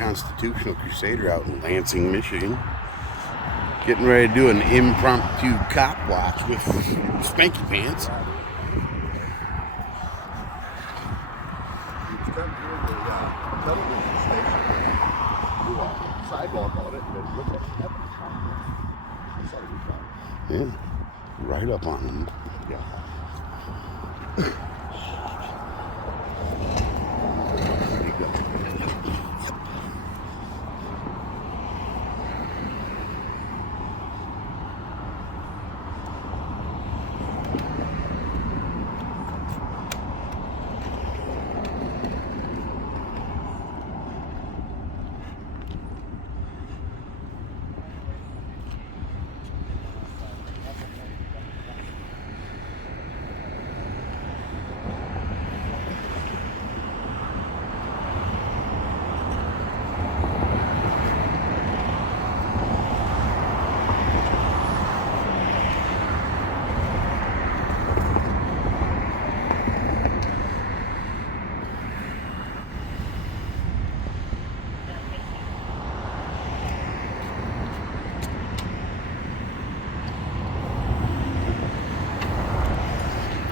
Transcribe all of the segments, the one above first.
Constitutional Crusader out in Lansing, Michigan. Getting ready to do an impromptu cop watch with Spanky Pants. Sidewalk on it and then look at it. Yeah, right up on them. Yeah.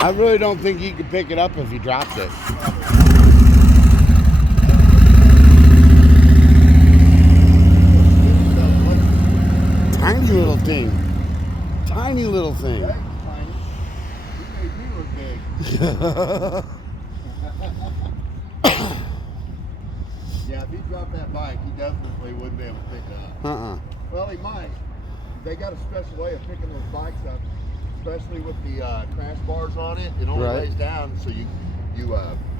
I really don't think he could pick it up if he dropped it. Tiny little thing. Tiny little thing. Yeah, tiny. You made me look big. Yeah, if he dropped that bike, he definitely wouldn't be able to pick it up. Well, he might. They got a special way of picking those bikes up, especially with the crash bars on it. It only lays down, so you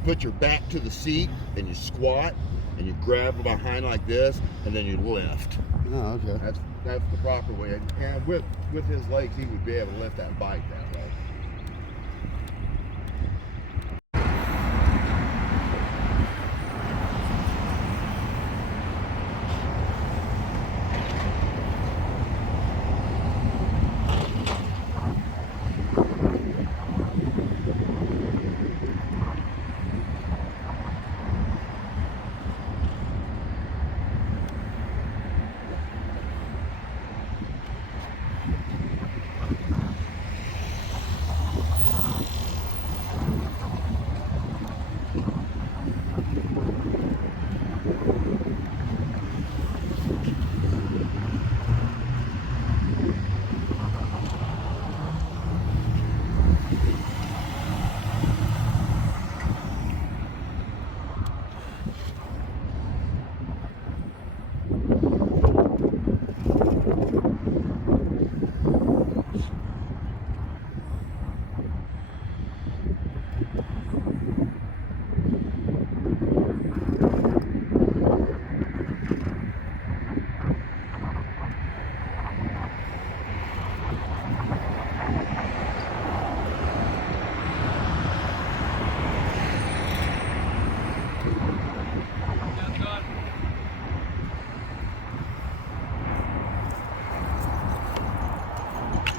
put your back to the seat and you squat and you grab behind like this, and then you lift. Oh, okay. That's the proper way. And with his legs, he would be able to lift that bike that way.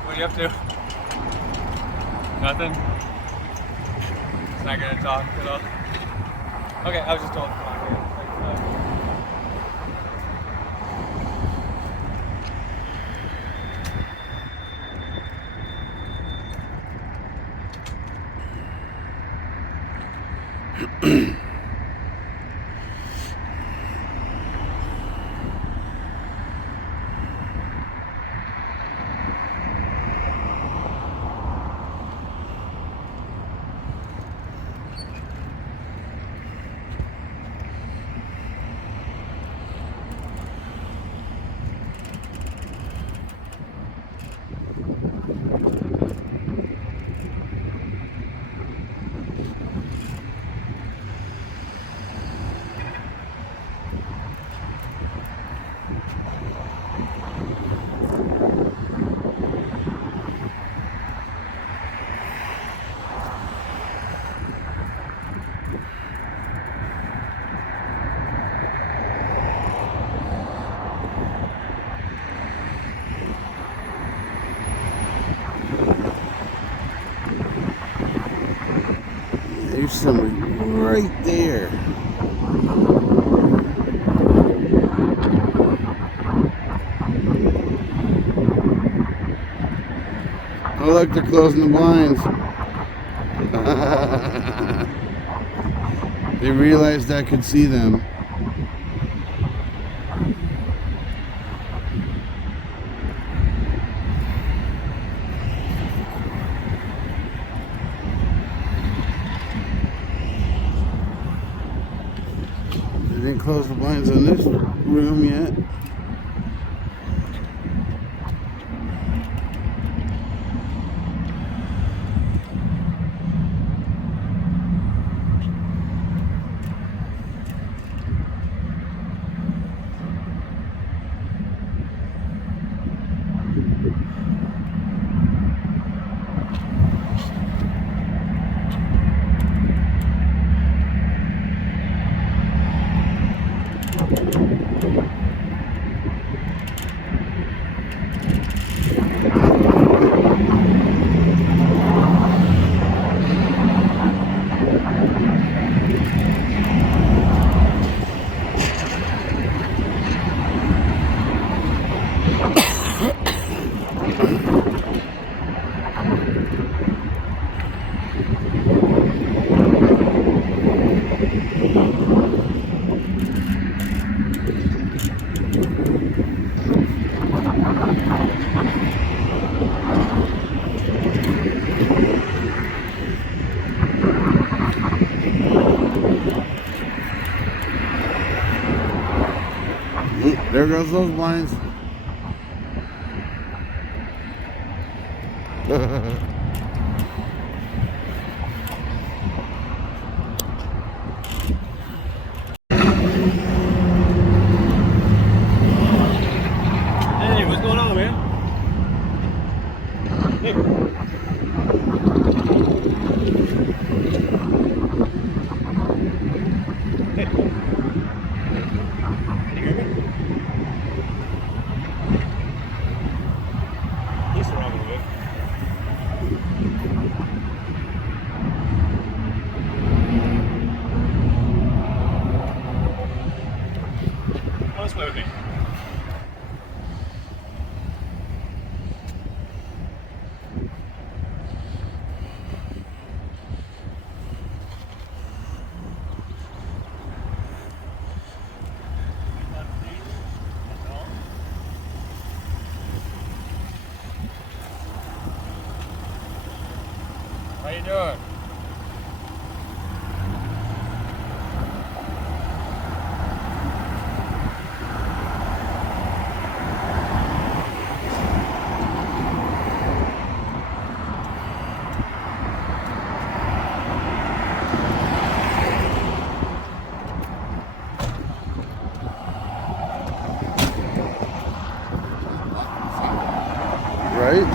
What are you up to? Nothing? It's not gonna talk at all? Okay, I was just told to come on here. There's somebody right there. Oh, look, they're closing the blinds. They realized I could see them. They didn't close the blinds on this room yet. There goes those blinds. Hey, what's going on, man? Hey. Hey. Can you hear me? He's the wrong way. Come this way with me. How you doing? Right?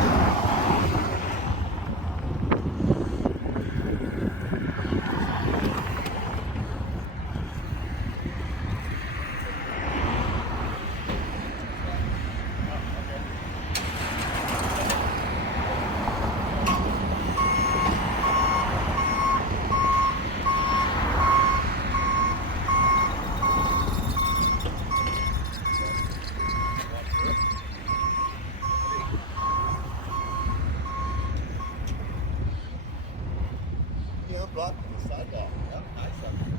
Yeah, blocking the sidewalk. Yeah, nice up here.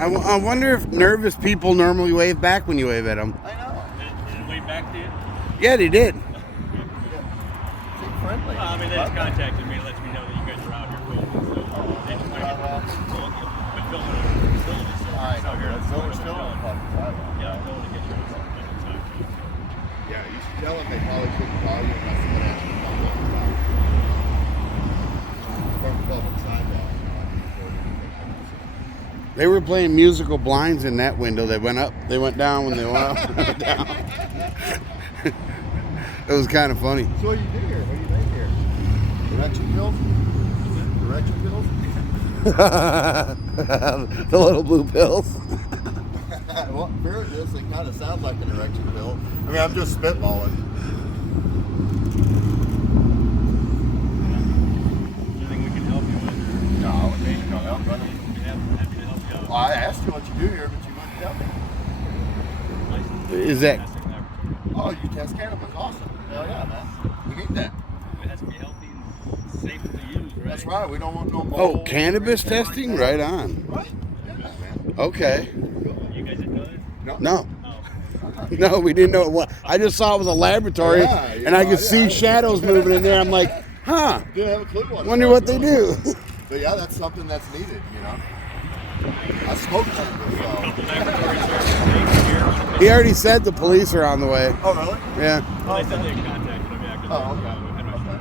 I wonder if nervous people normally wave back when you wave at them. I know. Did it wave back to you? Yeah, they did. Seem friendly. Well, I mean, they just contacted me and let me know that you guys are out here filming. So they just might have been filming a facility. So All right, out here. so we're still on public sidewalk. Yeah, I don't want to get you on something. Yeah, you should tell them they probably shouldn't call you unless someone actually comes over about it. From public sidewalk. They were playing musical blinds in that window. They went up, they went down when they went up, they went down. It was kind of funny. So what do you do here? What do you make here? Erection pills? The little blue pills. Well, fair it is. It kind of sounds like an erection pill. I mean, I'm just spitballing. Anything we can help you with? No, it ain't no help, brother. We'd be happy to help you out. Well, I asked you what you do here, but you wouldn't tell me. Is that- Testing laboratory. Oh, you test cannabis. Awesome. Hell yeah, man. We need that. It has to be healthy and safe to use, right? That's right. We don't want no mold. Oh, cannabis or anything testing? like that. Right on. Right? Yeah, man. Okay. You guys didn't know that? No. Oh. No, we didn't know what. I just saw it was a laboratory, Yeah, and I could yeah. see shadows moving in there. I'm like, huh? Didn't have a clue what it Wonder was, what they really. do. But yeah, that's something that's needed, you know. I smoke cannabis, so. Couple laboratories here in the state here. He already said the police are on the way. Oh, really? Yeah. Well, they said they contacted him. Yeah, 'cause Oh, they- okay. I don't know, Okay. so I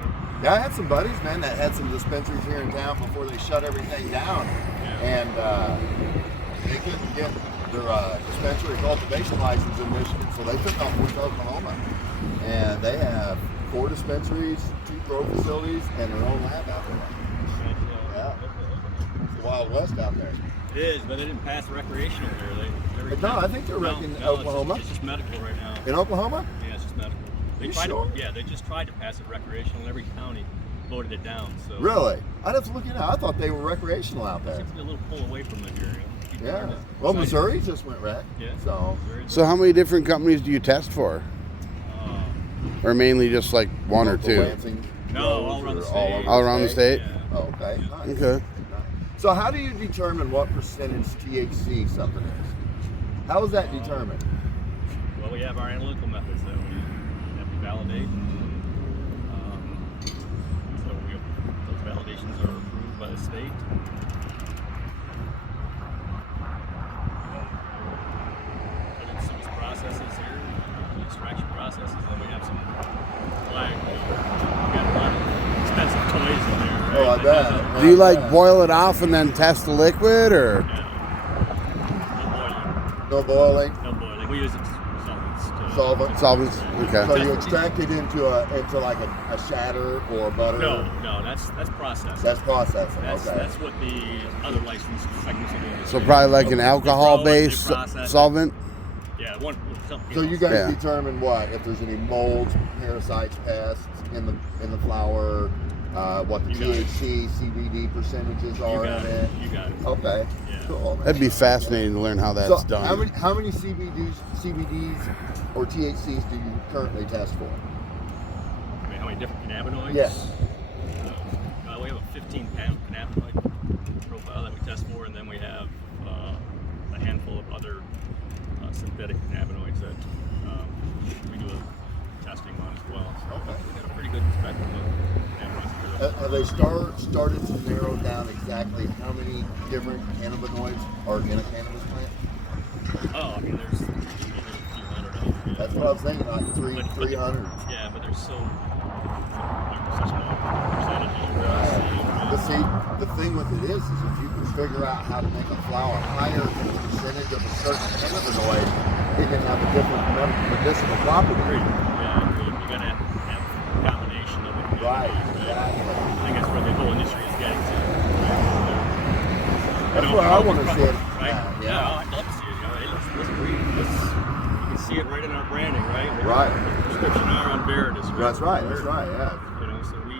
don't- Yeah, I had some buddies, man, that had some dispensaries here in town before they shut everything down. And they couldn't get their dispensary cultivation license in Michigan, so they took off to Oklahoma. And they have 4 dispensaries, 2 grow facilities, and their own lab out there. Yeah. It's the Wild West out there. It is, but they didn't pass recreational there. No, I think they're in Oklahoma. It's just medical right now. In Oklahoma? Yeah, it's just medical. They You tried sure? they just tried to pass it recreational, and every county voted it down. So Really? I'd have to look it up. I thought they were recreational out There there. seems to be a little pull away from it here. Yeah. Well, Missouri just went rec. Yeah. So. So how many different companies do you test for? Or mainly just like one or Local two? Lansing No, grows all around the or state. All around the state? Yeah. Oh, okay. Nice. Okay. So how do you determine what percentage THC something is? How is that determined? Well, we have our analytical methods that we validate. So those validations are approved by the state. Put in some processes here, extraction processes, and then we have some flag. We got a lot of expensive toys in there. Right? Oh, I bet. Do you like boil it off and then test the liquid, or? Yeah. No boiling? No boiling. We use solvents. Solvent? Solvents? Okay. So you extract it into like a shatter or butter? No, that's processed. That's processing. That's Okay. what the other licensed segments are doing. So probably like an alcohol-based They process it. solvent? Yeah, So you guys Yeah. determine what if there's any molds, parasites, pests in the flower, what the You got it. THC, CBD percentages You are got in it. it. You got it. Okay. Yeah. Cool, man. That'd be fascinating to learn how that's So done. how many CBDs or THCs do you currently test for? I mean, how many different cannabinoids? Yes. We have a 15-pound cannabinoid profile that we test for, and then we have a handful of other synthetic cannabinoids that we do a testing on as well. So Okay. we've got a pretty good spectrum of cannabinoids. Have they started to narrow down exactly how many different cannabinoids are in a cannabis plant? Oh, I mean, there's maybe a few hundred of them. That's what I was thinking, like 300. Yeah, but there's such small percentages. But see, the thing with it is if you can figure out how to make a flower higher than a percentage of a certain cannabinoid, it can have a different medicinal property. Yeah, you gotta have a combination of it. Right, I exactly. think that's where the whole industry is getting to. That's where I want to see it. Right? Yeah. I'd love to see it. Hey, let's read. You can see it right in our branding, right? Right. Prescription R on Veritas. Right? That's right, yeah. You know, so we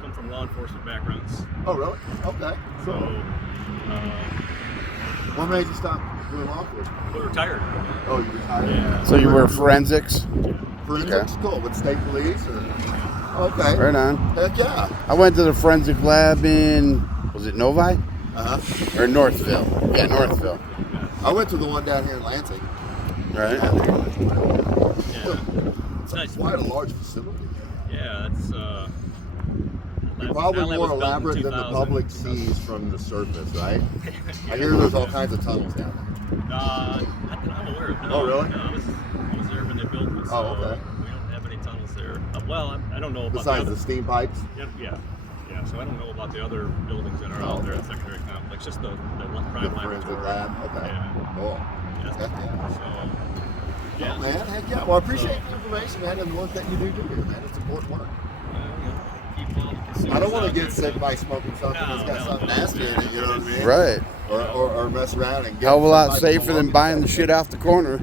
come from law enforcement backgrounds. Oh, really? Okay. So, What made you stop doing law enforcement? we're retired. Oh, you retired? Yeah. So you were forensics? Forensics? Cool. With state police? Or? Okay. Right on. Heck yeah. I went to the forensic lab in, was it Novi? Or Northville. Yeah, Northville. I went to the one down here in Lansing. Right. Yeah. It's nice. Quite a large facility. Yeah, it's probably more elaborate than the public sees from the surface, right? I hear there's all kinds of tunnels down there. Not that I'm aware of. No. Oh, really? No, I was there when they built it. So Oh, okay. We don't have any tunnels there. Well, I don't know about Besides the the steam pipes? Yeah. So I don't know about the other buildings that are out there at secondary complex. Just the prime laboratory. Lab? Okay. Yeah. Cool. Yeah. Heck yeah. So, Yeah, man. Heck yeah. Well, I appreciate the information, man, and the work that you do here, man. It's important work. I don't want to get sick by smoking something that's got something nasty in it, you know what I mean? Right. Or mess around and get Hell of a lot somebody safer than buying the shit off the corner.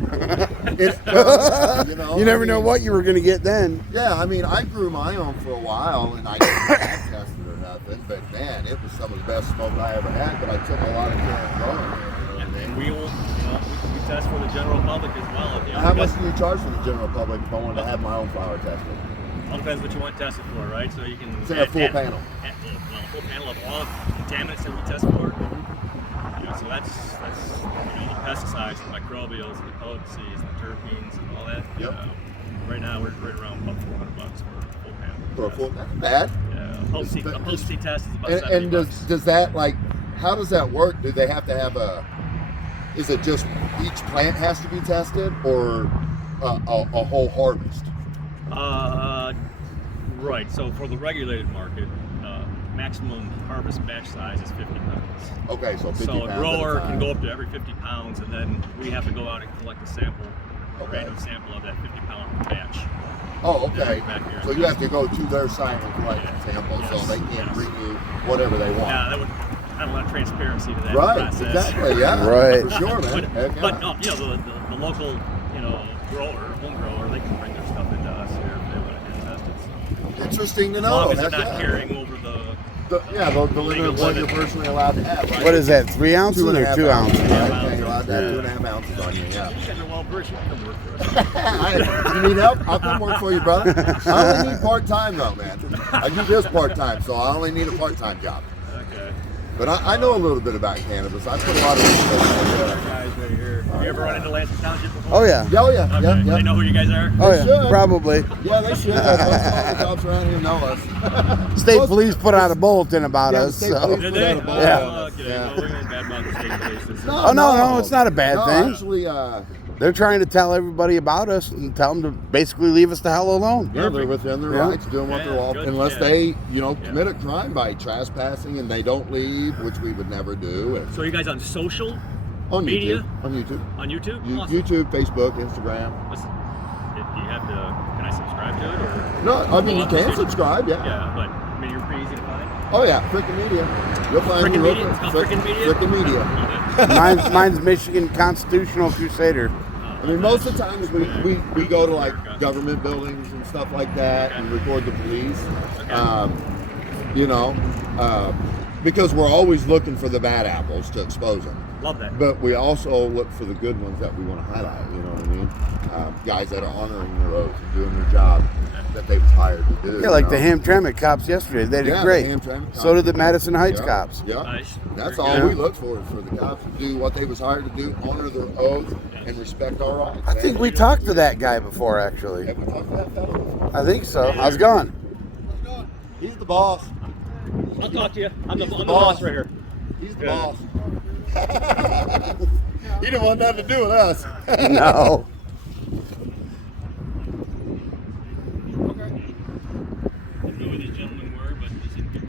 you never know what you were going to get then. Yeah, I mean, I grew my own for a while, and I didn't have tested or nothing, but man, it was some of the best smoke I ever had, but I took a lot of care of growing it. You know what I mean? And we test for the general public as well. How much do you charge for the general public if I wanted to have my own flower tested? All depends what you want tested for, right? So you can Say a full panel. A full panel of all contaminants that we test for. So that's the pesticides, the microbials, the potencies, the terpenes, and all that. Yep. Right now we're right around about $400 for a full panel. For a full, not bad. Yeah, a potency test is about And $70. does that, like, how does that work? Do they have to have is it just each plant has to be tested, or a whole harvest? Right. So for the regulated market, maximum harvest batch size is 50 pounds. Okay, so 50 pounds. So a grower can go up to every 50 pounds, and then we have to go out and collect a sample, a Okay. random sample of that 50-pound batch. Oh, okay. Back here. So you have to go to their site and collect a sample, so they can't bring you whatever they want. Yeah, that would add a lot of transparency to that Right, process. exactly, yeah. Right. For sure, man. Heck yeah. But the local, grower, home grower, they can bring their stuff into us here if they want to get tested. So. Interesting to As know. long as they're Heck not yeah. carrying over the limit of what you're personally allowed to have, right? What is that, 3 ounces or 2.5 2 ounces? Right? Yeah. Yeah, you're allowed to have 2.5 ounces on you, yeah. You guys are well versed. You can come work for us. You need help? I'll come work for you, brother. I only need part-time, though, man. I do this part-time, so I only need a part-time job. Okay. But I know a little bit about cannabis. I put a lot of research into it. Guys right here. Have you ever run into Lansing Township before? Oh, yeah. Oh, yeah. Okay. Yeah, yeah. They know who you guys are? Oh, yeah. should. Probably. Yeah, they should. Most of the cops around here know us. State police put out a bulletin about Yeah, us. state So. police Did put they? out a bulletin Yeah. on us. Okay. Yeah. Well, we won't badmouth the state police. This is- Oh, no, it's not a bad no, thing. Actually, They're trying to tell everybody about us and tell them to basically leave us the hell alone. yeah, they're within their Yeah. rights, doing what they're all, Good. unless Yeah. they, commit a crime by trespassing and they don't leave, which we would never do. And So are you guys on social on media? YouTube, on YouTube, On YouTube? Awesome. YouTube, Facebook, Instagram. Do you have to? Can I subscribe to it or? No, I mean you Well, can it's- subscribe, yeah. Yeah, but I mean you're pretty easy to find. Oh yeah, Frickin' Media. You'll find Frickin' me real Media? quick. It's called Frickin' Media? Frickin' Media. Mine's Michigan Constitutional Crusader. I mean, most of the times we go to like government buildings and stuff like that and record the police. Because we're always looking for the bad apples to expose them. Love that. But we also look for the good ones that we want to highlight, you know what I mean? Guys that are honoring their oath and doing their job that they was hired to do. Yeah, like the Hamtramck cops yesterday. They did Yeah, great. the Hamtramck So did the cops. Madison Heights Yeah, cops. Yeah. Nice. That's Very all good. we look for is for the cops to do what they was hired to do, honor their oath, and respect our rights. I think we talked to that guy before, actually. Have we talked to that fellow before? I think so. How's it going? He's the boss. I'll talk to you. I'm the He's the boss boss. right here. He's the Yeah. boss. He didn't want nothing to do with us. No. I don't know who these gentlemen were, but they seem to be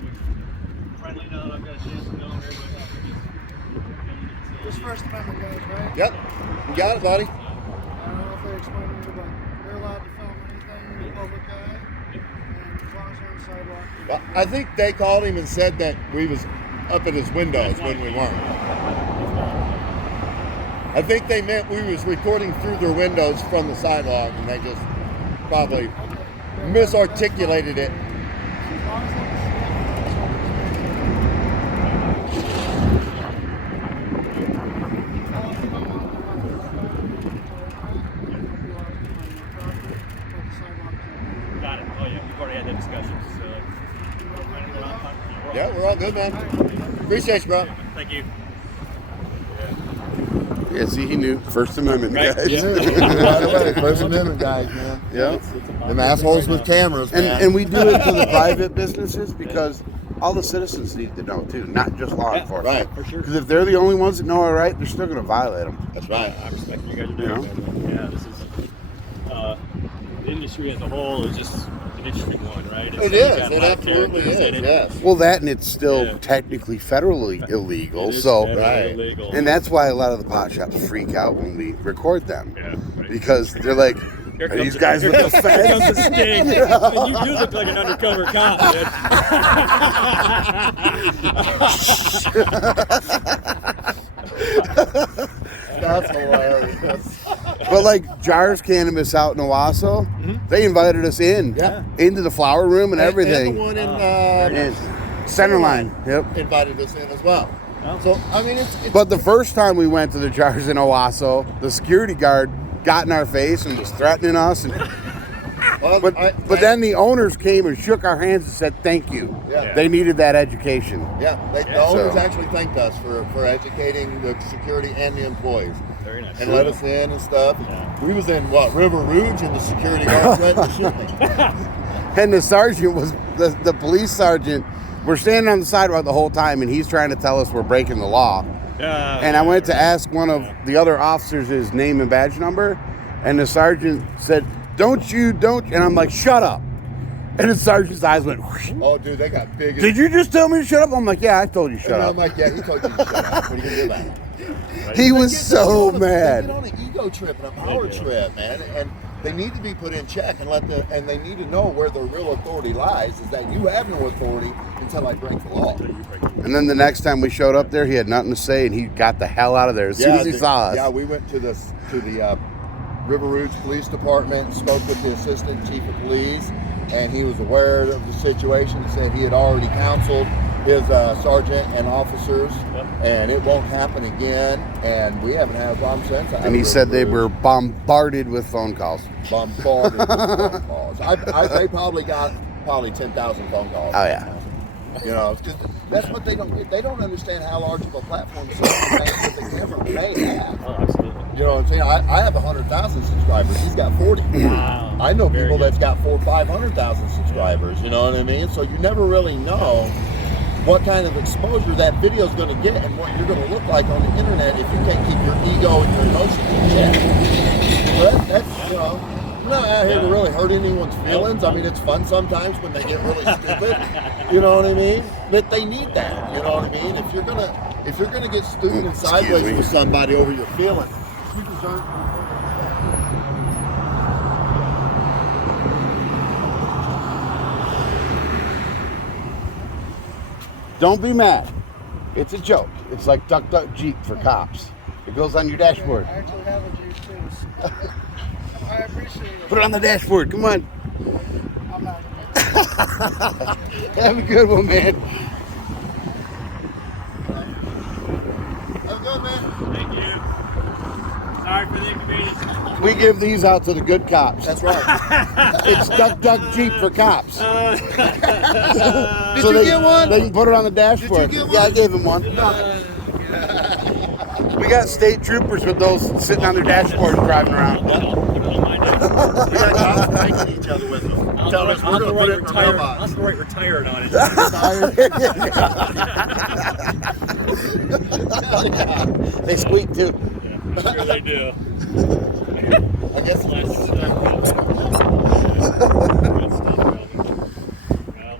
friendly now that I've got a chance to know everybody out there. This First Amendment guys, right? Yep. You got it, buddy. I don't know if they explained it to you, but they're allowed to film anything in the public eye, and as long as they're on the sidewalk. Well, I think they called him and said that we was up at his windows when we weren't. I think they meant we was recording through their windows from the sidewalk, and they just probably misarticulated it. As long as they Got it. Oh, yeah. We've already had that discussion. So, Yeah, we're all good, man. Appreciate you, bro. Thank you. Yeah, see, he knew First Amendment, Right. guys. Yeah. Right away, First Amendment guys, man. Yeah. Them assholes with cameras, man. And we do it to the private businesses because all the citizens need to know too, not just law enforcement. right. For sure. Because if they're the only ones that know it right, they're still going to violate them. That's right. I respect what you guys are You know? doing. Man. Yeah, this is the industry as a whole is just an interesting one, right? It you is. got It live absolutely characters in is. it. Yes. Well, that and it's still Yeah. technically federally illegal. It is So, federally Right. illegal. and that's why a lot of the pot shops freak out when we record them. Yeah, right. Because they're like, Here are comes these the- guys here with the comes- Here comes feds? the sting. And you do look like an undercover cop, That's hilarious. But like Jars Cannabis out in Owasso, they invited us in, Yeah. into the flower room and everything. And the one in And Centerline, yep. invited us in as well. So I mean, it's But the first time we went to the Jars in Owasso, the security guard got in our face and was threatening us. And, well, but then the owners came and shook our hands and said thank you. Yeah. They needed that education. the owners So- actually thanked us for educating the security and the employees. Very nice. And let us in and stuff. Yeah. We was in River Rouge, and the security guard threatened to shoot me. And the sergeant was, the police sergeant, we're standing on the sidewalk the whole time and he's trying to tell us we're breaking the law. And I went to ask one of the other officers his name and badge number, and the sergeant said, don't, and I'm like, shut up. And the sergeant's eyes went, whoosh. Oh, dude, they got big. Did you just tell me to shut up? I'm like, yeah, I told you to shut And up. I'm like, yeah, he told you to shut up. What are you gonna do about it? He was They so get mad. on an ego trip and a power trip, man, and they need to be put in check and they need to know where their real authority lies. Is that you have no authority until I break the law. And then the next time we showed up there, he had nothing to say, and he got the hell out of there as soon as he saw us. Yeah, we went to the River Rouge Police Department and spoke with the Assistant Chief of Police, and he was aware of the situation. He said he had already counseled his sergeant and officers, and it won't happen again. And we haven't had a problem since. And he said they were bombarded with phone calls. bombarded with phone calls. They probably got 10,000 phone calls. Oh, yeah. You know, 'cause that's what they don't get. They don't understand how large of a platform some of the things that the camera may have. Oh, absolutely. You know what I'm saying? I have 100,000 subscribers. He's got 40. Wow. I know Very people good. that's got 400,000 or 500,000 subscribers. You know what I mean? So you never really know what kind of exposure that video is going to get and what you're going to look like on the internet if you can't keep your ego and your emotions in check. So that's, you know, I'm not out here to really hurt anyone's feelings. I mean, it's fun sometimes when they get really stupid. You know what I mean? But they need that. You know what I mean? If you're gonna get stupid and sideways me. with somebody over your feelings, you deserve. Don't be mad. It's a joke. It's like Duck Duck Jeep for cops. It goes on your dashboard. I actually have a juice too. I appreciate it. Put it on the dashboard. Come on. I'm not gonna Have a good one, man. Have a good man. Thank you. Sorry for the inconvenience. We give these out to the good cops. That's right. It's Duck Duck Jeep for cops. Did So you they, get one? They can put it on the dashboard. Did you get Yeah, I one? gave him one. We got state troopers with those sitting on their dashboards driving around. We got cops ranking each other with them. Telling us we're going to put it in our mailbox. I'll have to write retired on it. They squeak too. Yeah, sure they do. I guess it's Nice. just Good stuff, Calvin. Well,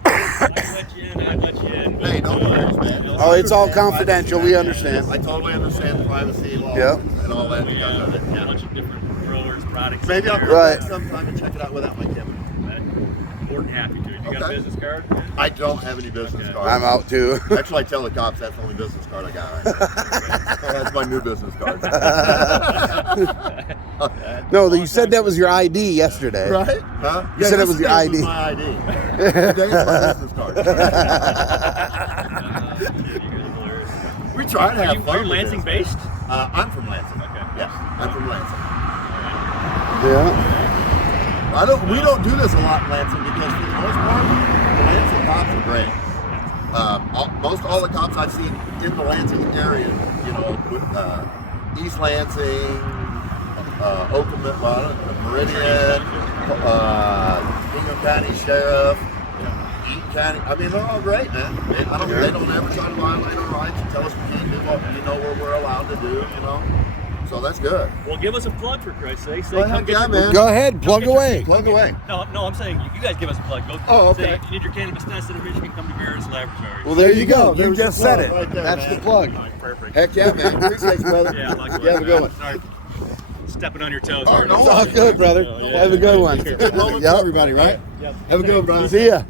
I'd let you in. but, Hey, no worries, man. Oh, it's all confidential. We understand. I totally understand the privacy laws Yeah. and all that. We because have of it. a bunch of different growers, products. Maybe I'll in come there. Right. back sometime and check it out without my camera. More than happy to. You got a Okay. business card? I don't have any business Okay. cards. I'm out too. Actually, I tell the cops that's the only business card I got. Right now. That's my new business card. No, you said that was your ID yesterday. Right? Huh? You said it was your yesterday ID. Was my ID. Today's my business card. We try to have Are fun. you with Lansing this. based? I'm from Lansing. Okay. Yes, I'm from Lansing. Yeah. We don't do this a lot in Lansing because for the most part, the Lansing cops are great. most all the cops I've seen in the Lansing area, you know, with East Lansing, Meridian, Bingham County Sheriff, Eaton County. I mean, they're all great, man. They don't ever try to violate our rights and tell us we can't do what we're allowed to do, you know. So that's good. Well, give us a plug for Christ's sake. Say, Well, come get yeah, your- man. Go ahead, plug away. Plug away. No, I'm saying you guys give us a plug. Go. Oh, okay. Say, you need your cannabis tested in Michigan, come to Maris Laboratories. Well, there you go. You There's just the said plug it. right there, That's man. the plug. All right, perfect. Heck yeah, man. Appreciate you, brother. Yeah, likewise. You have a good one. Sorry. Stepping on your toes. Oh, here. no. It's all good, brother. Yeah. Have a good one. Good moment for Yep. everybody, right? Yep. Have a good one, brother. See ya.